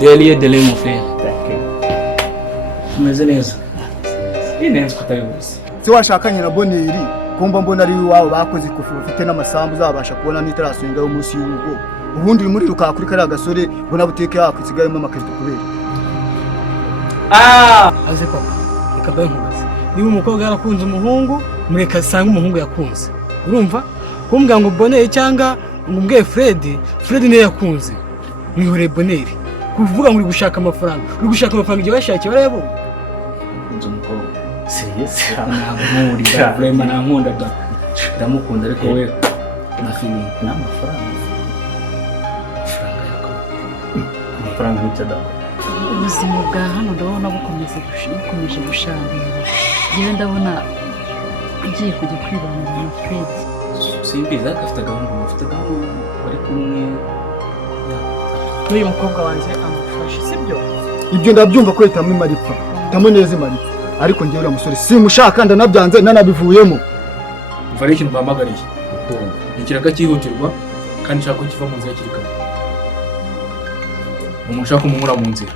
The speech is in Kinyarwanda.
Deliye dele mon frère. Tumeze neza. Inenze kutabibuza. Se washakanye na Boneri kumba mbona ari iwawe bakoze ikofi bafite n'amasambu zabasha kubona n'itaraswenga yo munsi y'urugo. Ubundi muri ruka kuri kari agasore bona buteke yakwisigayemo amakarito kubera. Aze papa ikabaye nkubaze niba umukobwa yarakunze umuhungu mureka sanga umuhungu yakunze urumva kumbwa ngo Boneri cyangwa ngumbwe Fred niyo yakunze mwihore Boneri kuvuga ngo uri gushaka amafaranga igihe washakiye barayabona Nzo mukobwa serious namurira vraiment nankunda da ndamukunda ariko we nafini n'amafaranga amafaranga y'icada ubuzima bwa hano ndabona bukomeje gusharira yewe ndabona ugiye kujya kwibana na Fred simbiza afite gahunda bari kumwe n'uyu mukobwa wanjye amufashe sibyo Ibyo ndabyumva ko itamwe maripfa tamuneze maripfa ariko ngiye uriya musore simushaka ndanabyanze nanabivuyemo Mvare ikintu mpamagariye ikiraga cyihutirwa kandi nshaka ko kiva mu nzira kiri kare umuntu ushaka kumumura mu nzira